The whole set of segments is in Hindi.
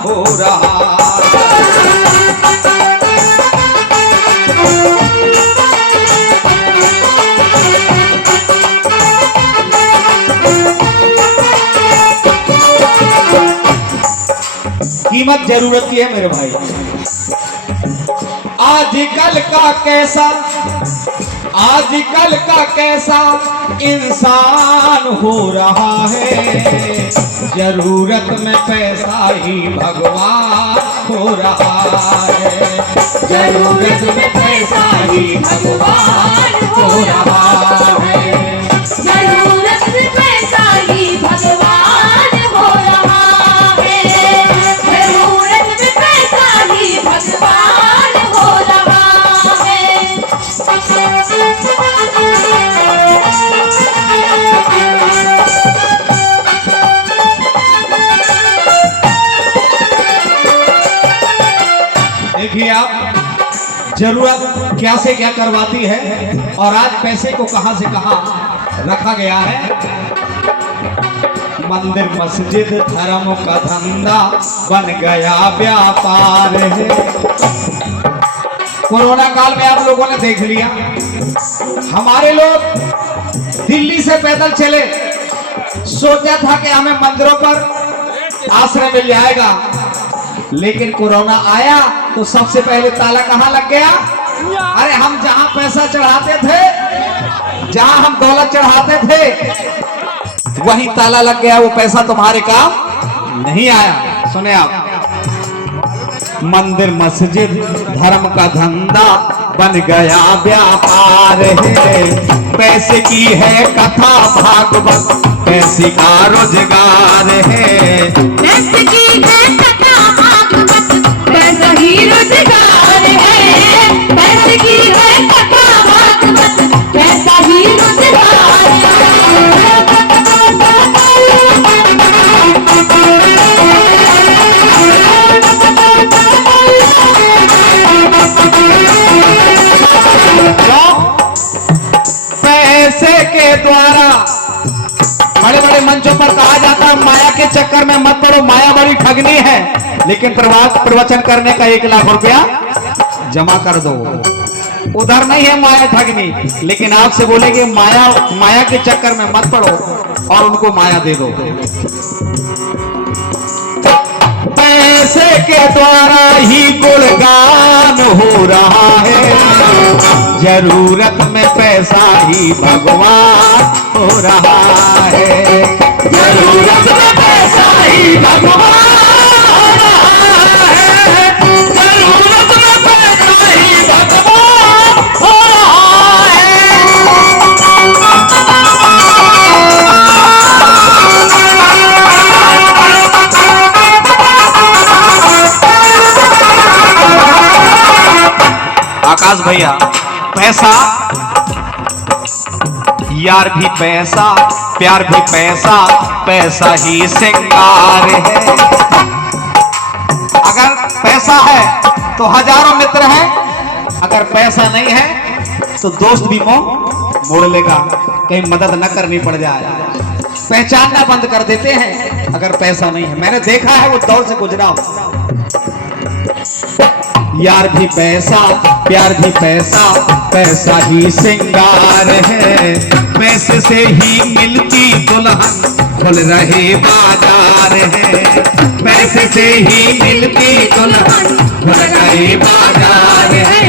हो रहा। कीमत जरूरत की है मेरे भाई। आजकल का कैसा इंसान हो रहा है, जरूरत में पैसा ही भगवान हो रहा है, जरूरत में पैसा ही भगवान हो रहा है, जरूरत में पैसा ही भगवान हो रहा है, जरूरत में पैसा ही भगवान हो रहा है। देखिए आप, जरूरत क्या से क्या करवाती है और आज पैसे को कहां से कहां रखा गया है। मंदिर मस्जिद धर्म का धंधा बन गया व्यापार है। कोरोना काल में आप लोगों ने देख लिया, हमारे लोग दिल्ली से पैदल चले, सोचा था कि हमें मंदिरों पर आश्रय मिल जाएगा, लेकिन कोरोना आया तो सबसे पहले ताला कहां लग गया। अरे हम जहां पैसा चढ़ाते थे, जहां हम दौलत चढ़ाते थे, वहीं ताला लग गया। वो पैसा तुम्हारे काम नहीं आया। सुने आप, मंदिर मस्जिद धर्म का धंधा बन गया व्यापार है, पैसे की है कथा भागवत, पैसे का रोजगार है, पैसे की है कथा भागवत, पैसा ही रोजगार है, पैसे की है कथा भागवत, पैसा ही रोजगार है। पैसे के द्वारा बड़े बड़े मंचों पर कहा जाता है माया के चक्कर में मत पड़ो, माया बड़ी ठगनी है, लेकिन प्रवचन करने का 1 लाख रुपया जमा कर दो, उधर नहीं है माया ठगनी, लेकिन आपसे बोलेंगे माया के चक्कर में मत पड़ो और उनको माया दे दो। पैसे के द्वारा ही गुणगान हो रहा है, जरूरत में पैसा ही भगवान हो रहा है, जरूरत में पैसा ही भगवान हो रहा है, जरूरत में पैसा ही भगवान हो रहा है। आकाश भैया, पैसा यार भी पैसा, प्यार भी पैसा, पैसा ही श्रृंगार है। अगर पैसा है तो हजारों मित्र हैं, अगर पैसा नहीं है तो दोस्त भी मोड़ लेगा, कहीं मदद न करनी पड़ जाए, पहचानना बंद कर देते हैं अगर पैसा नहीं है। मैंने देखा है, वो दौर से गुजरा हूं। यार भी पैसा, प्यार भी पैसा, पैसा ही श्रृंगार है, पैसे से ही मिलती दुल्हन खुल रहे बाजार है, पैसे से ही मिलती दुल्हन खुल रहे बाजार है,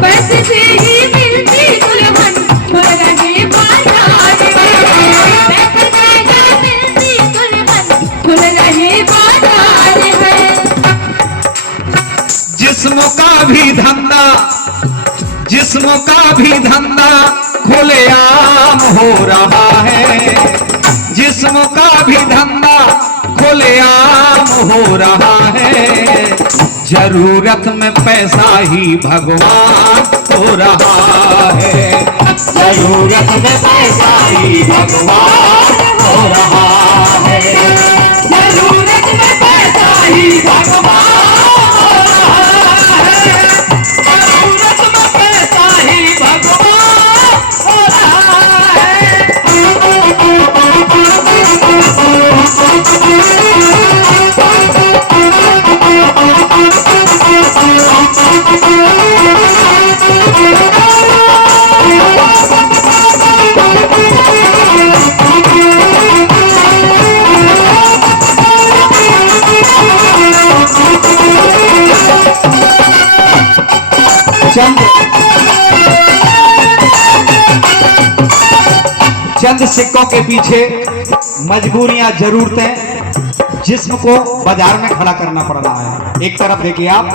पैसे से ही मिलती दुल्हन खुल रहे बाजार है, पैसे से ही मिलती दुल्हन खुल रहे बाजार है। जिस्मों का भी धंधा खुलेआम हो रहा है, जिस्मों का भी धंधा खुलेआम हो रहा है, जरूरत में पैसा ही भगवान हो रहा है, जरूरत में पैसा ही भगवान हो रहा है, जरूरत में पैसा ही भगवान हो रहा है, जरूरत में पैसा ही भगवान हो रहा है। चंद सिक्कों के पीछे मजबूरियां, जरूरतें जिस्म को बाजार में खड़ा करना पड़ रहा है। एक तरफ देखिए आप,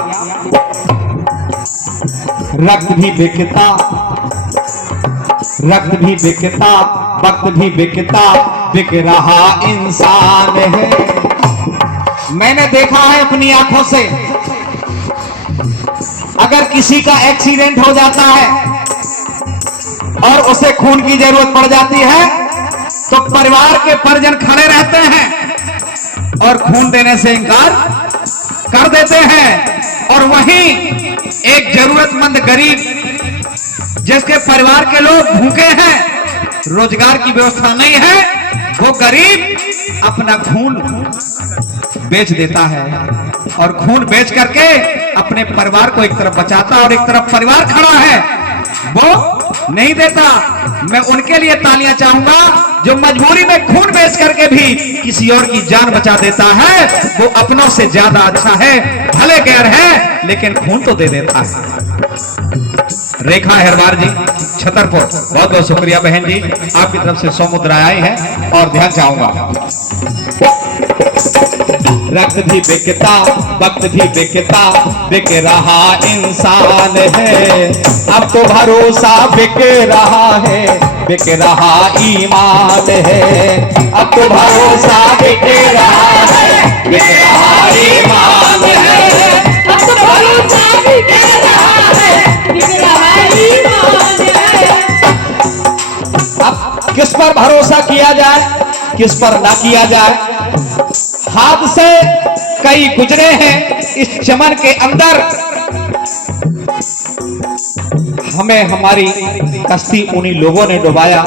रक्त भी बिकता, रक्त भी बिकता, वक्त भी बिकता, बिक रहा इंसान है। मैंने देखा है अपनी आंखों से, अगर किसी का एक्सीडेंट हो जाता है और उसे खून की जरूरत पड़ जाती है तो परिवार के परिजन खड़े रहते हैं और खून देने से इनकार कर देते हैं। और वहीं एक जरूरतमंद गरीब जिसके परिवार के लोग भूखे हैं, रोजगार की व्यवस्था नहीं है, वो गरीब अपना खून बेच देता है और खून बेच करके अपने परिवार को एक तरफ बचाता और एक तरफ परिवार खड़ा है वो नहीं देता। मैं उनके लिए तालियां चाहूंगा जो मजबूरी में खून बेच करके भी किसी और की जान बचा देता है। वो अपनों से ज्यादा अच्छा है, भले गैर है लेकिन खून तो दे देता है। रेखा हेरवार जी छतरपुर, बहुत बहुत शुक्रिया बहन जी, आपकी तरफ से 100 मुद्राएं आई हैं और ध्यान चाहूंगा। रक्त भी बिकता, वक्त भी बिकता, बिक रहा इंसान है। अब तो भरोसा बिक रहा है, बिक रहा ईमान है। अब तो भरोसा बिक रहा है, बिक रहा ईमान है। अब तो भरोसा बिक रहा है, बिक रहा ईमान है। अब किस पर भरोसा किया जाए, किस पर ना किया जाए। हाथ से कई गुजरे हैं इस चमन के अंदर, हमें हमारी कश्ती उन्हीं लोगों ने डुबाया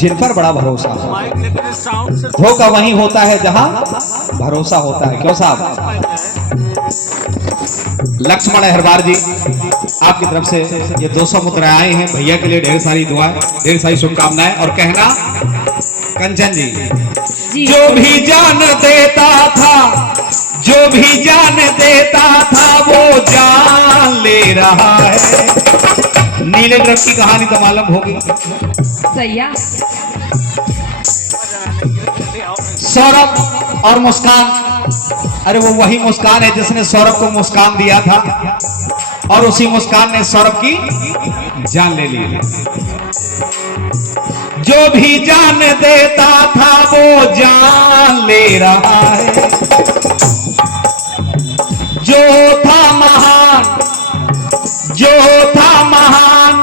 जिन पर बड़ा भरोसा है। धोखा वहीं होता है जहां भरोसा होता है। क्यों साहब? लक्ष्मण हेरवार जी आपकी तरफ से ये 200 मुद्राएं आई हैं। भैया के लिए ढेर सारी दुआएं, ढेर सारी शुभकामनाएं। और कहना कंचन जी, जो भी जान देता था, जो भी जान देता था वो जान ले रहा है। नीले ड्रेस की कहानी तो मालूम होगी। सैया सौरभ और मुस्कान, अरे वो वही मुस्कान है जिसने सौरभ को मुस्कान दिया था और उसी मुस्कान ने सौरभ की जान ले ली। जो भी जान देता था वो जान ले रहा है। जो था महान, जो था महान,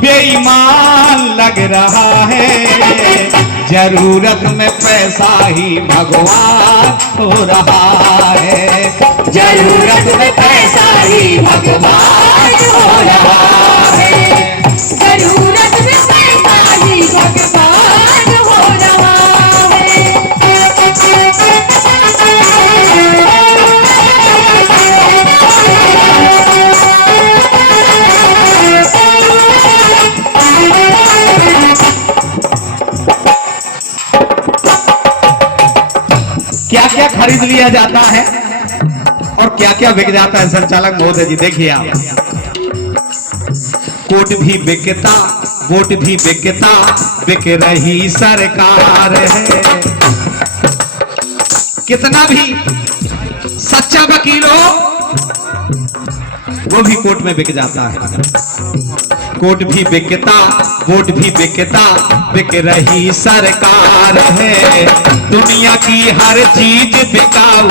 बेईमान लग रहा है। जरूरत में पैसा ही भगवान हो रहा है। जरूरत में पैसा ही भगवान हो रहा है। जरूरत में पैसा ही भगवान हो रहा है। क्या क्या खरीद लिया जाता है और क्या क्या बिक जाता है संचालक महोदय जी, देखिए आप। कोट भी बिकता, वोट भी बिकता, बिक रही सरकार है। कितना भी सच्चा वकील हो वो भी कोर्ट में बिक जाता है। कोट भी बिकता, वोट भी बिकता, बिक रही सरकार है। दुनिया की हर चीज बिकाऊ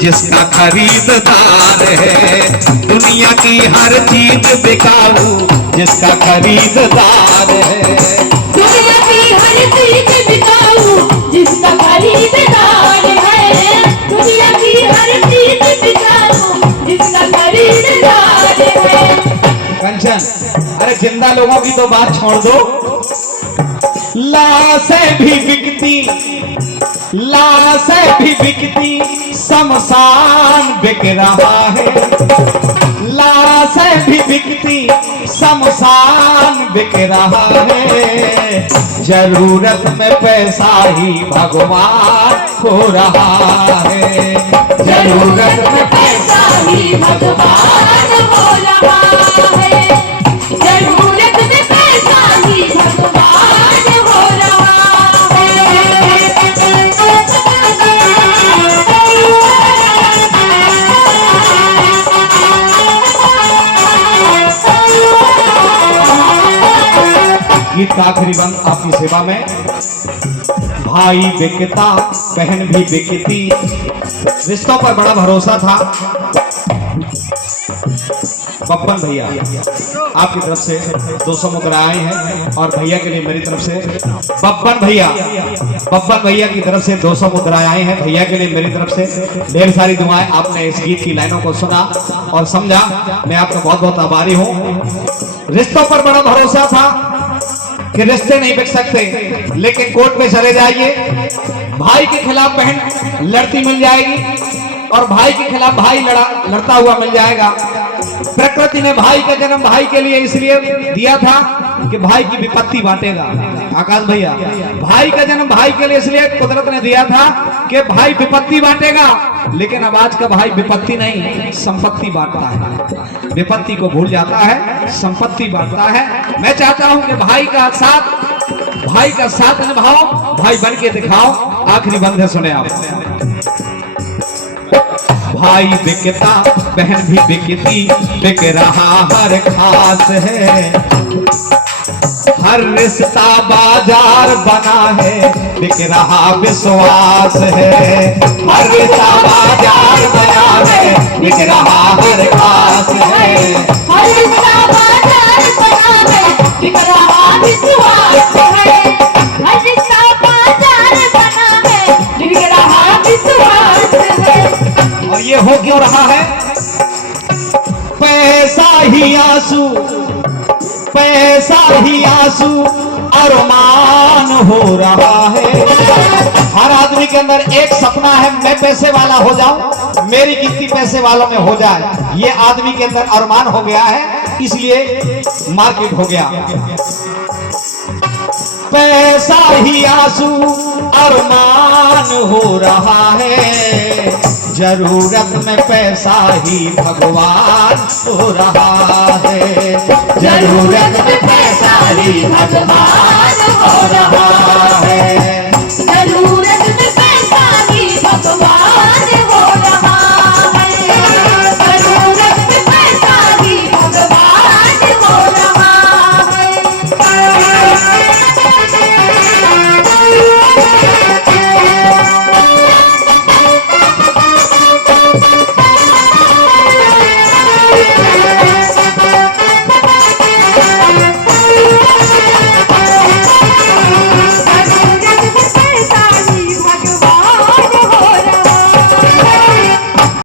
जिसका खरीददार है। दुनिया की हर चीज बिकाऊ जिसका खरीददार है। दुनिया की हर चीज बिकाऊ जिसका खरीददार है। दुनिया की हर चीज बिकाऊ जिसका खरीददार है। कंचन, अरे जिंदा लोगों की तो बात छोड़ दो, लाशें भी बिकती, लाशें भी बिकती, शमशान बिक रहा है। लाशें भी बिकती, शमशान बिक रहा है। जरूरत में पैसा ही भगवान हो रहा है। जरूरत में पैसा ही भगवान हो रहा है। का आखिरी बंद आपकी सेवा में। भाई बिकता बहन भी बिकती, रिश्तों पर बड़ा भरोसा था। बब्बन भैया आपकी तरफ से 200 मुद्रा आए हैं और भैया के लिए मेरी तरफ से बब्बन भैया की तरफ से 200 मुद्राएं आए हैं। भैया के लिए मेरी तरफ से ढेर सारी दुआएं। आपने इस गीत की लाइनों को सुना और समझा, मैं आपका बहुत बहुत आभारी हूं। रिश्तों पर बड़ा भरोसा था कि रिश्ते नहीं बिक सकते, लेकिन कोर्ट में चले जाइए, भाई के खिलाफ बहन लड़ती मिल जाएगी और भाई के खिलाफ भाई लड़ता हुआ मिल जाएगा। प्रकृति ने भाई का जन्म भाई के लिए इसलिए दिया था कि भाई की विपत्ति बांटेगा। आकाश भैया, भाई का जन्म भाई के लिए इसलिए कुदरत ने दिया था कि भाई विपत्ति बांटेगा, लेकिन अब आज का भाई विपत्ति नहीं संपत्ति बांटता है। विपत्ति को भूल जाता है, संपत्ति बांटता है। मैं चाहता हूं कि भाई का साथ निभाओ, भाई बन के दिखाओ। आखिरी बंद है, सुने आप। भाई बिकता बहन भी बिकती, बिक रहा हर खास है। हर रिश्ता बाजार बना है, बिक रहा विश्वास है। हर रिश्ता बाजार बना है, बिक रहा हर खास है। हर रिश्ता बाजार बना है, बिक रहा विश्वास है। हर रिश्ता बाजार बना है, बिक रहा विश्वास है। और ये हो क्यों रहा है? पैसा ही आंसू अरमान हो रहा है। हर आदमी के अंदर एक सपना है, मैं पैसे वाला हो जाऊं, मेरी गिनती पैसे वालों में हो जाए। ये आदमी के अंदर अरमान हो गया है, इसलिए मार्केट हो गया। पैसा ही आंसू अरमान हो रहा है, जरूरत में पैसा ही भगवान हो रहा है। जरूरत में पैसा ही भगवान हो रहा